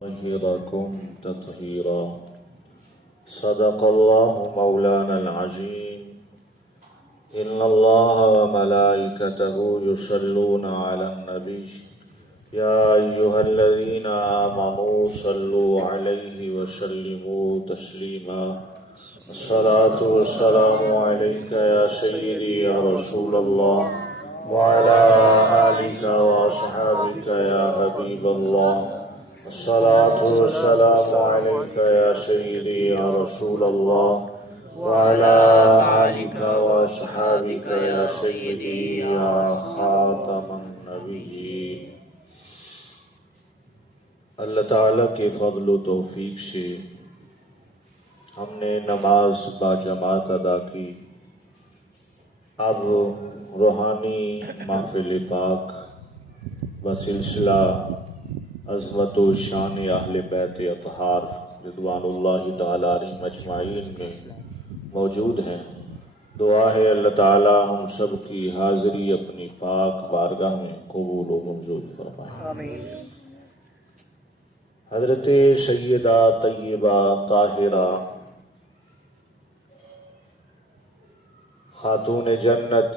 طهركم تطهيرا. صدق الله مولانا العظيم. إن الله وملائكته يصلون على النبي يا أيها الذين آمنوا صلوا عليه وسلموا تسليما. الصلاة والسلام عليك يا سيدي يا رسول الله وعلى آلك وأصحابك يا حبيب الله. الصلاة والسلام عليك يا سيدي يا رسول الله وعلى آلك وأصحابك يا سيدي يا خاتم النبيين. اللہ تعالیٰ کے فضل و توفیق سے ہم نے نماز باجماعت ادا کی. اب روحانی محفل پاک بسلسلہ عظمت و شان اہل بیت اطہار رضوان اللہ تعالیٰ علیہم اجمعین میں موجود ہیں. دعا ہے اللہ تعالیٰ ہم سب کی حاضری اپنی پاک بارگاہ میں قبول و منظور فرمائے. آمین. حضرت سیدہ طیبہ طاہرہ خاتون جنت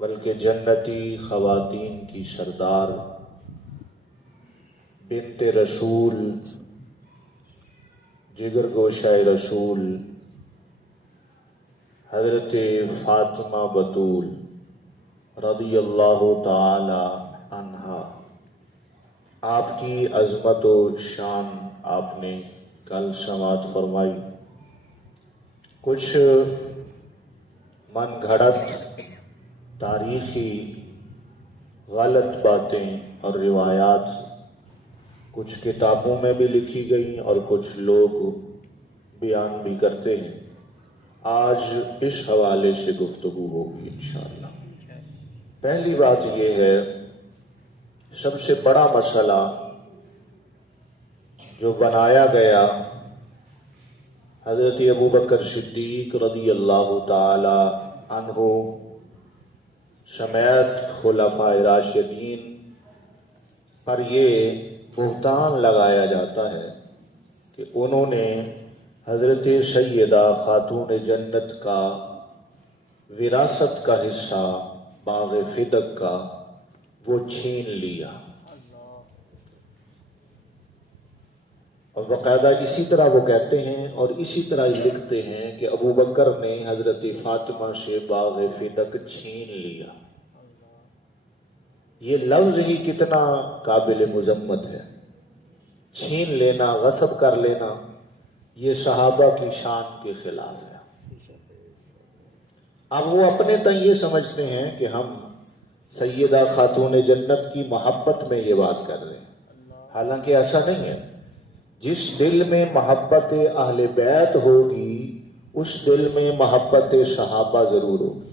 بلکہ جنتی خواتین کی سردار بنت رسول جگر گوشہ رسول حضرت فاطمہ بطول رضی اللہ تعالی عنہا، آپ کی عظمت و شان آپ نے کل سماعت فرمائی. کچھ من گھڑت تاریخی غلط باتیں اور روایات کچھ کتابوں میں بھی لکھی گئی اور کچھ لوگ بیان بھی کرتے ہیں. آج اس حوالے سے گفتگو ہوگی انشاءاللہ. پہلی بات یہ ہے، سب سے بڑا مسئلہ جو بنایا گیا حضرت ابوبکر صدیق رضی اللہ تعالی عنہ سمیت خلفائے راشدین پر یہ بہتان لگایا جاتا ہے کہ انہوں نے حضرت سیدہ خاتون جنت کا وراثت کا حصہ باغ فدق کا وہ چھین لیا. اور باقاعدہ اسی طرح وہ کہتے ہیں اور اسی طرح لکھتے ہیں کہ ابوبکر نے حضرت فاطمہ سے باغ فدق چھین لیا. یہ لفظ ہی کتنا قابل مذمت ہے. چھین لینا، غصب کر لینا، یہ صحابہ کی شان کے خلاف ہے. اب وہ اپنے تئیں یہ سمجھتے ہیں کہ ہم سیدہ خاتون جنت کی محبت میں یہ بات کر رہے ہیں، حالانکہ ایسا نہیں ہے. جس دل میں محبت اہل بیت ہوگی اس دل میں محبت صحابہ ضرور ہوگی،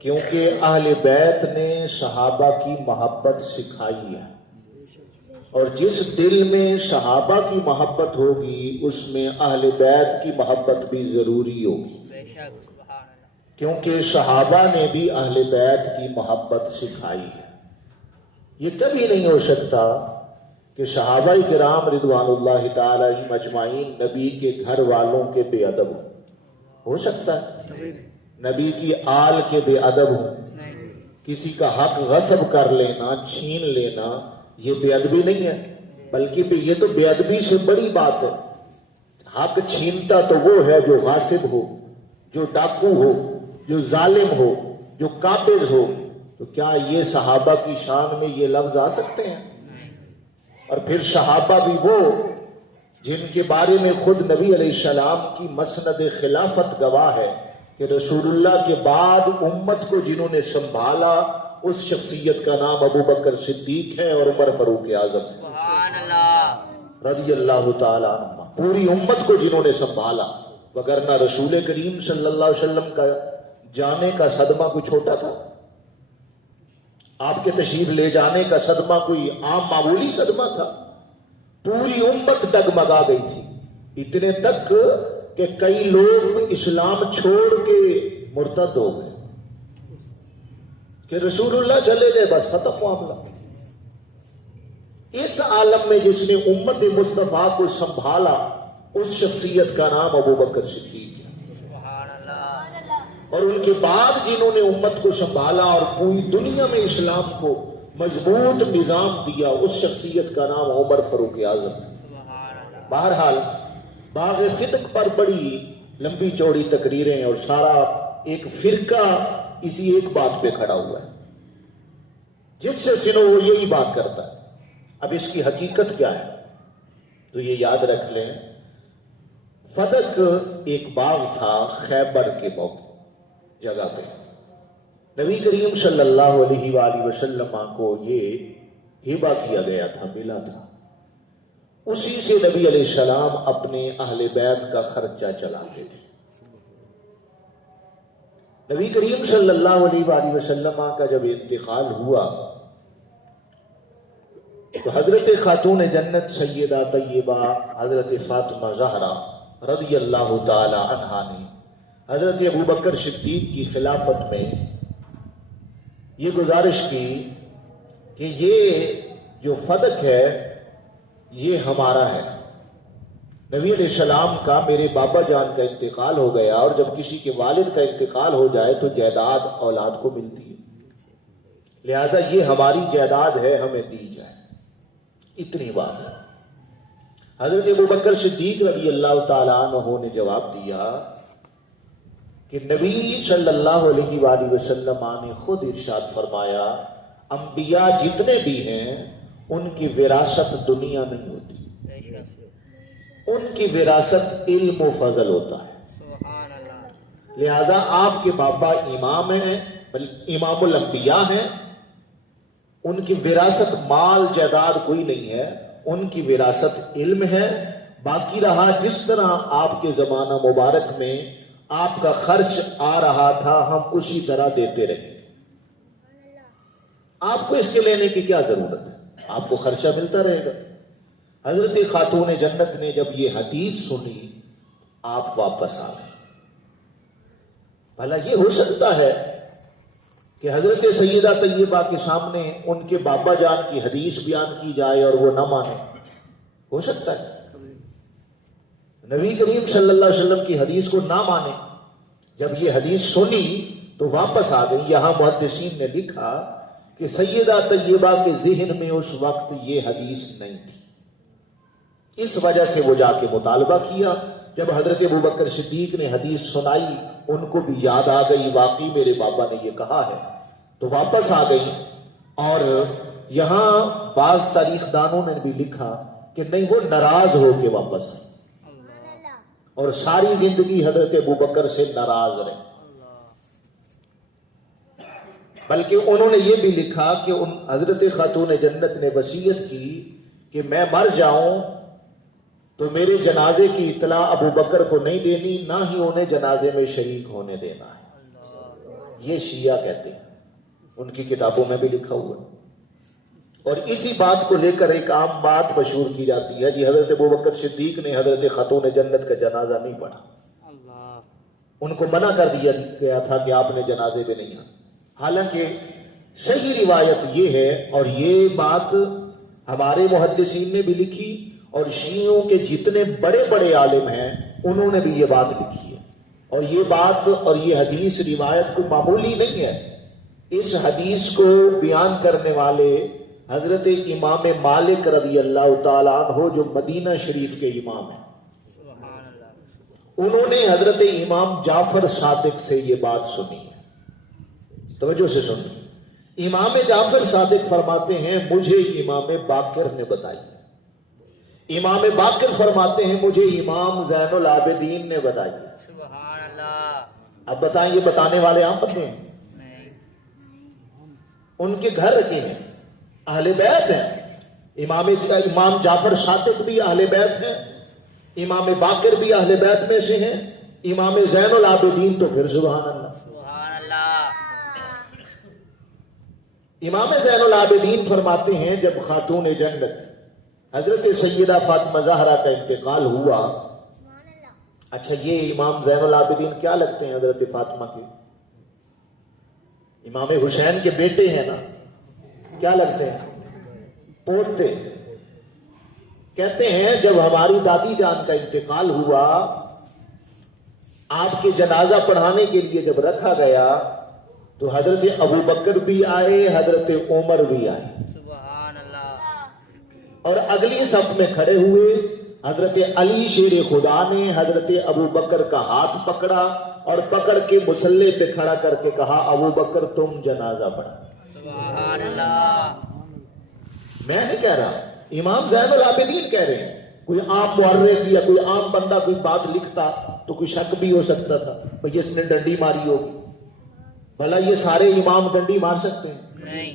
کیونکہ اہل بیت نے صحابہ کی محبت سکھائی ہے. اور جس دل میں صحابہ کی محبت ہوگی اس میں اہل بیت کی محبت بھی ضروری ہوگی، کیونکہ صحابہ نے بھی اہل بیت کی محبت سکھائی ہے. یہ کبھی نہیں ہو سکتا کہ صحابہ کرام رضوان اللہ تعالی علیہم اجمعین نبی کے گھر والوں کے بے ادب ہوں. ہو سکتا ہے نبی کی آل کے بے ادب ہوں. کسی کا حق غصب کر لینا، چھین لینا، یہ بے ادبی نہیں ہے، بلکہ یہ تو بے ادبی سے بڑی بات ہے. حق چھینتا تو وہ ہے جو غاصب ہو، جو ڈاکو ہو، جو ظالم ہو، جو قابض ہو. تو کیا یہ صحابہ کی شان میں یہ لفظ آ سکتے ہیں؟ اور پھر صحابہ بھی وہ جن کے بارے میں خود نبی علیہ السلام کی مسند خلافت گواہ ہے کہ رسول اللہ کے بعد امت کو جنہوں نے سنبھالا اس شخصیت کا نام ابوبکر صدیق ہے اور عمر فاروق اعظم رضی اللہ تعالی عنہ. پوری امت کو جنہوں نے سنبھالا، وگرنہ رسول کریم صلی اللہ علیہ وسلم کا جانے کا صدمہ کوئی چھوٹا تھا؟ آپ کے تشریف لے جانے کا صدمہ کوئی عام معمولی صدمہ تھا؟ پوری امت ڈگمگا گئی تھی، اتنے تک کہ کئی لوگ اسلام چھوڑ کے مرتد ہو گئے کہ رسول اللہ چلے گئے، بس ختم معاملہ. اس عالم میں جس نے امت مصطفیٰ کو سنبھالا اس شخصیت کا نام ابو بکر صدیق ہے، اور ان کے بعد جنہوں نے امت کو سنبھالا اور پوری دنیا میں اسلام کو مضبوط نظام دیا اس شخصیت کا نام عمر فاروق اعظم ہے۔ بہرحال باغ فتق پر بڑی لمبی چوڑی تقریریں اور سارا ایک فرقہ اسی ایک بات پہ کھڑا ہوا ہے، جس سے سنو وہ یہی بات کرتا ہے۔ اب اس کی حقیقت کیا ہے تو یہ یاد رکھ لیں، فدق ایک باغ تھا خیبر کے موقع جگہ پہ، نبی کریم صلی اللہ علیہ وآلہ وسلم کو یہ ہبہ کیا گیا تھا، ملا تھا، اسی سے نبی علیہ السلام اپنے اہل بیت کا خرچہ چلاتے تھے۔ نبی کریم صلی اللہ علیہ وآلہ وسلم کا جب انتقال ہوا تو حضرت خاتون جنت سیدہ طیبہ حضرت فاطمہ زہرا رضی اللہ تعالی عنہا نے حضرت ابو بکر صدیق کی خلافت میں یہ گزارش کی کہ یہ جو فدق ہے یہ ہمارا ہے۔ نبی علیہ السلام کا میرے بابا جان کا انتقال ہو گیا، اور جب کسی کے والد کا انتقال ہو جائے تو جائیداد اولاد کو ملتی ہے، لہذا یہ ہماری جائیداد ہے، ہمیں دی جائے، اتنی بات ہے۔ حضرت ابو بکر صدیق رضی اللہ تعالیٰ عنہ نے جواب دیا کہ نبی صلی اللہ علیہ وآلہ وسلم نے خود ارشاد فرمایا انبیاء جتنے بھی ہیں ان کی وراثت دنیا نہیں ہوتی، ان کی وراثت علم و فضل ہوتا ہے۔ لہذا آپ کے بابا امام ہیں، امام الانبیاء ہیں، ان کی وراثت مال جائیداد کوئی نہیں ہے، ان کی وراثت علم ہے۔ باقی رہا جس طرح آپ کے زمانہ مبارک میں آپ کا خرچ آ رہا تھا ہم اسی طرح دیتے رہیں گے، آپ کو اس کے لینے کی کیا ضرورت ہے، آپ کو خرچہ ملتا رہے گا۔ حضرت خاتون جنت نے جب یہ حدیث سنی آپ واپس آ گئے۔ بھلا یہ ہو سکتا ہے کہ حضرت سیدہ طیبہ کے سامنے ان کے بابا جان کی حدیث بیان کی جائے اور وہ نہ مانے؟ ہو سکتا ہے نبی کریم صلی اللہ علیہ وسلم کی حدیث کو نہ مانے۔ جب یہ حدیث سنی تو واپس آ گئی۔ یہاں محدثین نے لکھا کہ سیدہ طیبہ کے ذہن میں اس وقت یہ حدیث نہیں تھی، اس وجہ سے وہ جا کے مطالبہ کیا۔ جب حضرت ابو بکر صدیق نے حدیث سنائی ان کو بھی یاد آ گئی واقعی میرے بابا نے یہ کہا ہے، تو واپس آ گئی۔ اور یہاں بعض تاریخ دانوں نے بھی لکھا کہ نہیں، وہ ناراض ہو کے واپس آئی اور ساری زندگی حضرت ابو بکر سے ناراض رہے۔ بلکہ انہوں نے یہ بھی لکھا کہ حضرت خاتون جنت نے وصیت کی کہ میں مر جاؤں تو میرے جنازے کی اطلاع ابو بکر کو نہیں دینی، نہ ہی انہیں جنازے میں شریک ہونے دینا ہے۔ یہ شیعہ کہتے ہیں، ان کی کتابوں میں بھی لکھا ہوا ہے۔ اور اسی بات کو لے کر ایک عام بات مشہور کی جاتی ہے، جی حضرت ابو بکر صدیق نے حضرت خاتون جنت کا جنازہ نہیں پڑھا، ان کو منع کر دیا گیا تھا کہ آپ نے جنازے پہ نہیں آنا۔ حالانکہ صحیح روایت یہ ہے، اور یہ بات ہمارے محدثین نے بھی لکھی اور شیعوں کے جتنے بڑے بڑے عالم ہیں انہوں نے بھی یہ بات لکھی ہے، اور یہ بات اور یہ حدیث روایت کوئی معمولی نہیں ہے۔ اس حدیث کو بیان کرنے والے حضرت امام مالک رضی اللہ تعالیٰ عنہ جو مدینہ شریف کے امام ہیں، انہوں نے حضرت امام جعفر صادق سے یہ بات سنی ہے، توجہ سے سنی۔ امام جعفر صادق فرماتے ہیں مجھے امام باقر نے بتائی، امام باقر فرماتے ہیں مجھے امام زین العابدین نے بتائی۔ سبحان اللہ۔ اب بتائیں یہ بتانے والے عام بندے ہیں؟ ان کے گھر کے ہیں، اہل بیت ہیں۔ امام جعفر صادق بھی اہل بیت ہیں، امام باقر بھی اہل بیت میں سے ہیں، امام زین العابدین تو پھر سبحان اللہ۔ سبحان اللہ۔ امام زین العابدین فرماتے ہیں جب خاتون جنت حضرت سیدہ فاطمہ زہرا کا انتقال ہوا، اچھا یہ امام زین العابدین کیا لگتے ہیں حضرت فاطمہ کے؟ امام حسین کے بیٹے ہیں نا، کیا لگتے ہیں؟ پوتے۔ کہتے ہیں جب ہماری دادی جان کا انتقال ہوا، آپ کے جنازہ پڑھانے کے لیے جب رکھا گیا تو حضرت ابو بکر بھی آئے، حضرت عمر بھی آئے، سبحان اللہ، اور اگلی صف میں کھڑے ہوئے حضرت علی شیر خدا نے حضرت ابو بکر کا ہاتھ پکڑا اور پکڑ کے مصلی پہ کھڑا کر کے کہا ابو بکر تم جنازہ پڑھا۔ سبحان اللہ، میں نہیں کہہ رہا، امام زین العابدین کہہ رہے ہیں۔ کوئی عام مورخ یا کوئی عام بندہ کوئی بات لکھتا تو کوئی شک بھی ہو سکتا تھا بھئی اس نے ڈنڈی ماری ہوگی، بھلا یہ سارے امام ڈنڈی مار سکتے ہیں؟ نہیں،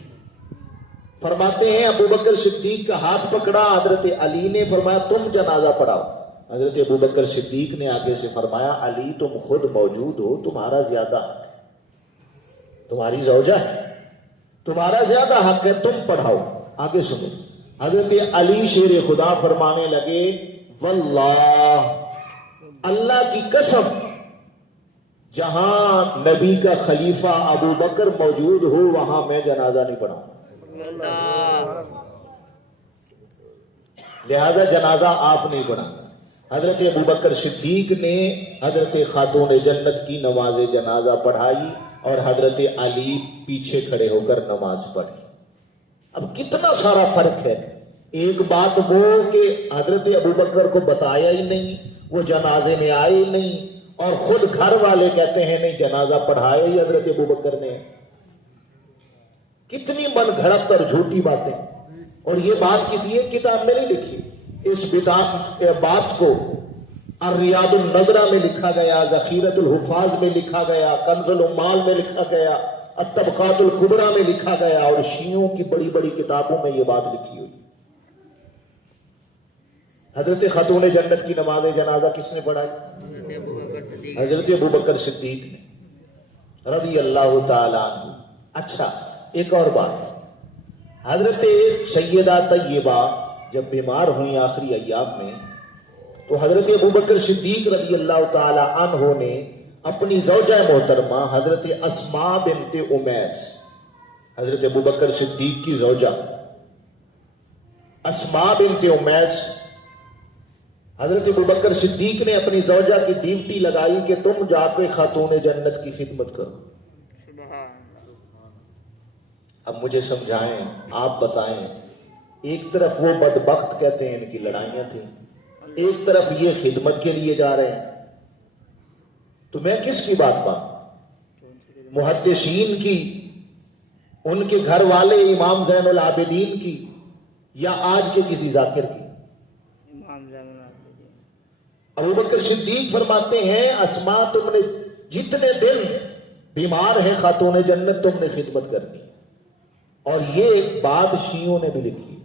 فرماتے ہیں ابو بکر صدیق کا ہاتھ پکڑا حضرت علی نے، فرمایا تم جنازہ پڑھاؤ۔ حضرت ابو بکر صدیق نے آگے سے فرمایا علی تم خود موجود ہو، تمہارا زیادہ حق ہے، تمہاری زوجہ ہے، تمہارا زیادہ حق ہے، تم پڑھاؤ۔ آگے سنو، حضرت علی شیر خدا فرمانے لگے واللہ، اللہ کی قسم، جہاں نبی کا خلیفہ ابو بکر موجود ہو وہاں میں جنازہ نہیں پڑھاؤں، لہذا جنازہ آپ نہیں پڑھا۔ حضرت ابو بکر صدیق نے حضرت خاتون جنت کی نماز جنازہ پڑھائی اور حضرت علی پیچھے کھڑے ہو کر نماز پڑھی۔ اب کتنا سارا فرق ہے، ایک بات وہ کہ حضرت ابو بکر کو بتایا ہی نہیں، وہ جنازے میں آئے ہی نہیں، اور خود گھر والے کہتے ہیں نہیں جنازہ پڑھایا ہی حضرت ابو بکر نے۔ کتنی من گھڑت اور جھوٹی باتیں، اور یہ بات کسی ایک کتاب میں نہیں لکھی، اس بات کو الریاض النظرہ میں لکھا گیا، ذخیرۃ الحفاظ میں لکھا گیا، کنز العمال میں لکھا گیا، الطبقات الکبریٰ میں لکھا گیا، اور شیعوں کی بڑی بڑی کتابوں میں یہ بات لکھی ہوئی۔ حضرت خاتون جنت کی نماز جنازہ کس نے پڑھائی؟ حضرت ابو بکر صدیق نے رضی اللہ تعالی عنہ۔ اچھا ایک اور بات، حضرت سیدہ طیبہ جب بیمار ہوئیں آخری ایام میں تو حضرت ابو بکر صدیق رضی اللہ تعالی عنہ نے اپنی زوجہ محترمہ حضرت اسماء بنت امیس، حضرت ابو بکر صدیق کی زوجہ اسماء بنت امیس، حضرت ابو بکر صدیق نے اپنی زوجہ کی ڈیوٹی لگائی کہ تم جا کے خاتون جنت کی خدمت کرو۔ اب مجھے سمجھائیں، آپ بتائیں، ایک طرف وہ بدبخت کہتے ہیں ان کی لڑائیاں تھیں، ایک طرف یہ خدمت کے لیے جا رہے ہیں، تو میں کس کی بات مانوں؟ محدثین کی، ان کے گھر والے امام زین العابدین کی، یا آج کے کسی ذاکر کی؟ ابو بکر صدیق فرماتے ہیں اسماء تم نے جتنے دن بیمار ہے خاتون جنت تم نے خدمت کرنی، اور یہ ایک بات شیعوں نے بھی لکھی،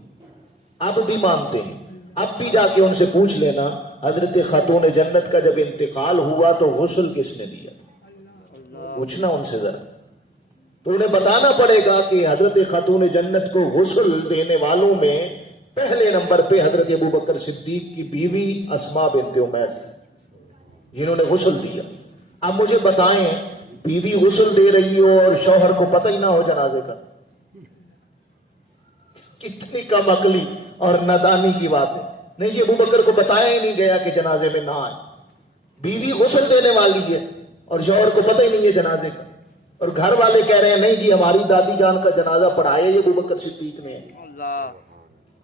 اب بھی مانتے ہیں، اب بھی جا کے ان سے پوچھ لینا حضرت خاتون جنت کا جب انتقال ہوا تو غسل کس نے دیا، پوچھنا ان سے ذرا، تو انہیں بتانا پڑے گا کہ حضرت خاتون جنت کو غسل دینے والوں میں پہلے نمبر پہ حضرت ابو بکر صدیق کی بیوی اسماء بنت امیس جنہوں نے غسل دیا۔ اب مجھے بتائیں، بیوی غسل دے رہی ہو اور شوہر کو پتہ ہی نہ ہو جنازے کا، کتنی کم عقلی اور نادانی کی بات ہے۔ نہیں جی ابو بکر کو بتایا ہی نہیں گیا کہ جنازے میں نہ آئے، بیوی غسل دینے والی ہے اور شوہر کو پتہ ہی نہیں ہے جنازے کا، اور گھر والے کہہ رہے ہیں نہیں جی ہماری دادی جان کا جنازہ پڑھایا یہ ابو بکر صدیق نے،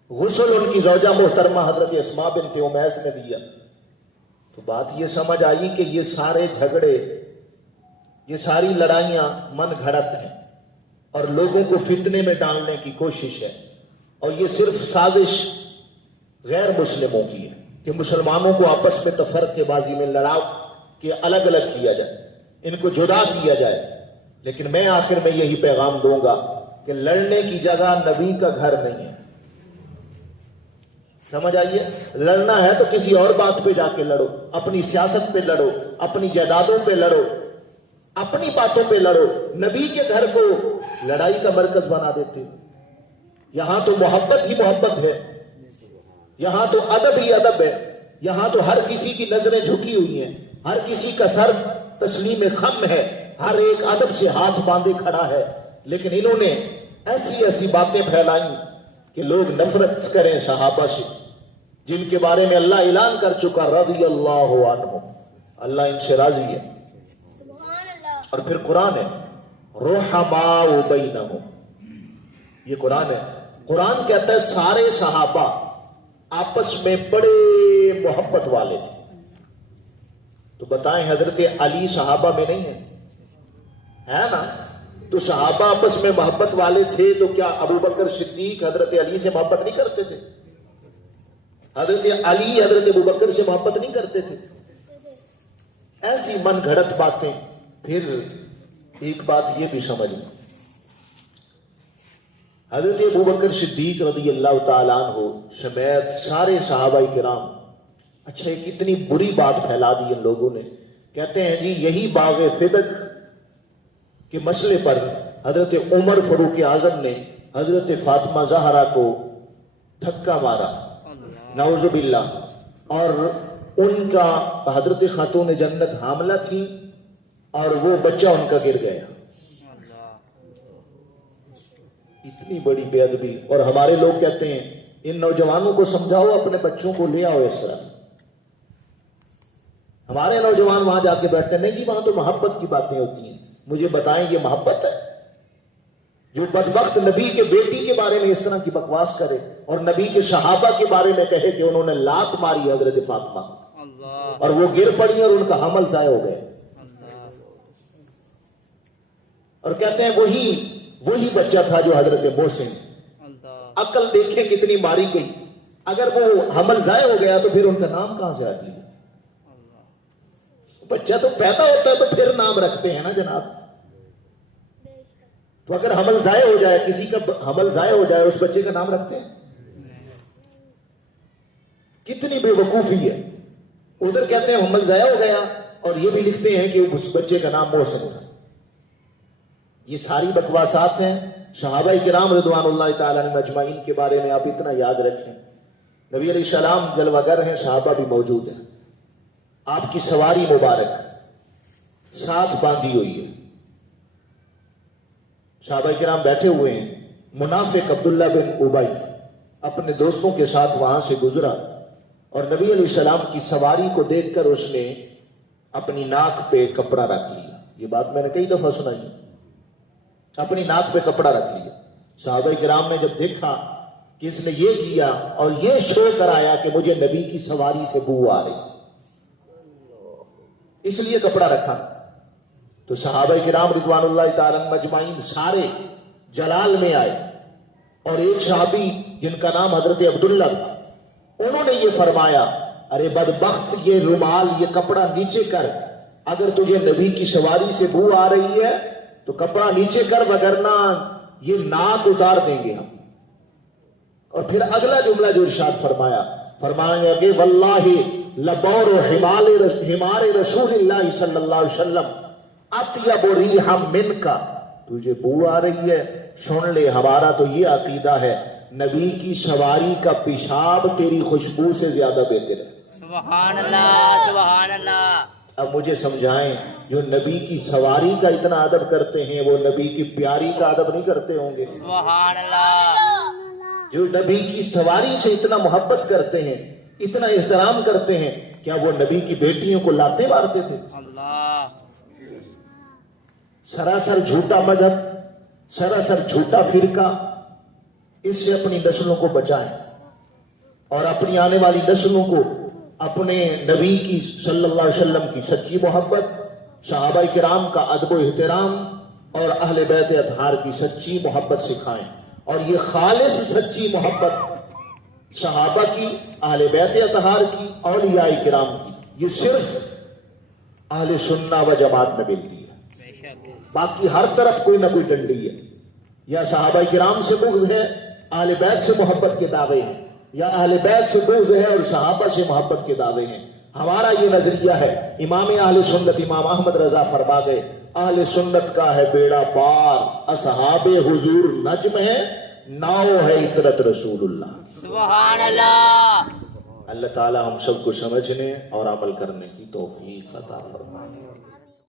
غسل ان کی زوجہ محترمہ حضرت اسماء بنت امیس نے دیا۔ تو بات یہ سمجھ آئی کہ یہ سارے جھگڑے، یہ ساری لڑائیاں من گھڑت ہیں اور لوگوں کو فتنے میں ڈالنے کی کوشش ہے، اور یہ صرف سازش غیر مسلموں کی ہے کہ مسلمانوں کو آپس میں تفرقے بازی میں لڑا کے الگ الگ کیا جائے، ان کو جدا کیا جائے۔ لیکن میں آخر میں یہی پیغام دوں گا کہ لڑنے کی جگہ نبی کا گھر نہیں ہے، سمجھ آئیے، لڑنا ہے تو کسی اور بات پہ جا کے لڑو، اپنی سیاست پہ لڑو، اپنی جائیدادوں پہ لڑو، اپنی باتوں پہ لڑو، نبی کے گھر کو لڑائی کا مرکز بنا دیتے۔ یہاں تو محبت ہی محبت ہے، یہاں تو ادب ہی ادب ہے، یہاں تو ہر کسی کی نظریں جھکی ہوئی ہیں، ہر کسی کا سر تسلیم خم ہے، ہر ایک ادب سے ہاتھ باندھے کھڑا ہے، لیکن انہوں نے ایسی ایسی باتیں پھیلائیں کہ لوگ نفرت کریں صحابہ سے، جن کے بارے میں اللہ اعلان کر چکا رضی اللہ عنہم، اللہ ان سے راضی ہے. اور پھر قرآن ہے رحماء بینہم، یہ قرآن ہے. قرآن کہتا ہے سارے صحابہ آپس میں بڑے محبت والے تھے. تو بتائیں حضرت علی صحابہ میں نہیں ہے نا؟ تو صحابہ آپس میں محبت والے تھے تو کیا ابو بکر صدیق حضرت علی سے محبت نہیں کرتے تھے؟ حضرت علی حضرت ابو بکر سے محبت نہیں کرتے تھے؟ ایسی من گھڑت باتیں. پھر ایک بات یہ بھی سمجھ لیں، حضرت ابو بکر صدیق رضی اللہ تعالیٰ عنہ سمیت سارے صحابہ کرام، اچھا یہ کتنی بری بات پھیلا دی ان لوگوں نے. کہتے ہیں جی یہی باغ فدق کے مسئلے پر حضرت عمر فاروق اعظم نے حضرت فاطمہ زہرا کو دھکا مارا، نعوذ باللہ، اور ان کا حضرت خاتون جنت حاملہ تھی اور وہ بچہ ان کا گر گیا. اتنی بڑی بے ادبی. اور ہمارے لوگ کہتے ہیں ان نوجوانوں کو سمجھاؤ اپنے بچوں کو لے آؤ اس طرح. ہمارے نوجوان وہاں جا کے بیٹھتے ہیں، نہیں جی وہاں تو محبت کی باتیں ہوتی ہیں. مجھے بتائیں یہ محبت ہے؟ جو بدبخت نبی کے بیٹی کے بارے میں اس طرح کی بکواس کرے اور نبی کے صحابہ کے بارے میں کہے کہ انہوں نے لات ماری حضرت فاطمہ اور وہ گر پڑی اور ان کا حمل ضائع ہو گئے، اور کہتے ہیں وہی بچہ تھا جو حضرت محسن. عقل دیکھیں کتنی ماری گئی. اگر وہ حمل ضائع ہو گیا تو پھر ان کا نام کہاں سے آ گیا؟ بچہ تو پیدا ہوتا ہے تو پھر نام رکھتے ہیں نا جناب. تو اگر حمل ضائع ہو جائے، کسی کا حمل ضائع ہو جائے، اس بچے کا نام رکھتے ہیں؟ کتنی بے وقوفی ہے. ادھر کہتے ہیں حمل ضائع ہو گیا اور یہ بھی لکھتے ہیں کہ اس بچے کا نام محسن تھا. یہ ساری بکواسات ہیں. صحابہ کرام رضوان اللہ تعالی عنہم اجمعین کے بارے میں آپ اتنا یاد رکھیں، نبی علیہ السلام جلوہ گر ہیں، صحابہ بھی موجود ہیں. آپ کی سواری مبارک ساتھ باندھی ہوئی ہے، صحابہ کرام بیٹھے ہوئے ہیں. منافق عبداللہ بن ابی اپنے دوستوں کے ساتھ وہاں سے گزرا اور نبی علیہ السلام کی سواری کو دیکھ کر اس نے اپنی ناک پہ کپڑا رکھ لیا. یہ بات میں نے کئی دفعہ سنائی. اپنی ناک پہ کپڑا رکھ لیا. صحابہ کرام نے جب دیکھا کہ اس نے یہ کیا اور یہ شو کرایا کہ مجھے نبی کی سواری سے بو آ رہی، اس لیے کپڑا رکھا، تو صحابہ کرام رضوان اللہ تعالی عنہم اجمعین سارے جلال میں آئے. اور ایک صحابی جن کا نام حضرت عبداللہ تھا، انہوں نے یہ فرمایا ارے بدبخت یہ رومال یہ کپڑا نیچے کر، اگر تجھے نبی کی سواری سے بو آ رہی ہے تو کپڑا نیچے کر ورنہ یہ ناک اتار دیں گے ہم. اور پھر اگلا جملہ جو ارشاد فرمایا کہ واللہ لبور حمار رسول اللہ صلی اللہ علیہ وسلم اطیب ریحا منکا، تجھے بو آ رہی ہے، سن لے ہمارا تو یہ عقیدہ ہے نبی کی سواری کا پیشاب تیری خوشبو سے زیادہ بہتر ہے. سبحان اللہ سبحان اللہ. اب مجھے سمجھائیں جو نبی کی سواری کا اتنا ادب کرتے ہیں وہ نبی کی پیاری کا ادب نہیں کرتے ہوں گے؟ سبحان اللہ. جو نبی کی سواری سے اتنا محبت کرتے ہیں، اتنا احترام کرتے ہیں، کیا وہ نبی کی بیٹیوں کو لاتے مارتے تھے؟ اللہ. سراسر جھوٹا مذہب، سراسر جھوٹا فرقہ. اس سے اپنی نسلوں کو بچائیں اور اپنی آنے والی نسلوں کو اپنے نبی کی صلی اللہ علیہ وسلم کی سچی محبت، صحابہ کرام کا ادب و احترام اور اہل بیت اطہار کی سچی محبت سکھائیں. اور یہ خالص سچی محبت صحابہ کی، اہل بیت اطہار کی، اولیاء کرام کی، یہ صرف اہل سنہ و جماعت میں ملتی ہے. باقی ہر طرف کوئی نہ کوئی ڈنڈی ہے. یا صحابہ کرام سے بغض ہے، اہل بیت سے محبت کے دعوے ہیں، یا اہل بیت سے بغض ہے اور صحابہ سے محبت کے دعوے ہیں. ہمارا یہ نظریہ ہے. امام اہل سنت امام احمد رضا فرما گئے اہل سنت کا ہے بیڑا پار، اصحاب حضور نجم ہے، ناؤ ہے عطرت رسول اللہ. سبحان اللہ. اللہ تعالی ہم سب کو سمجھنے اور عمل کرنے کی توفیق عطا فرمائے.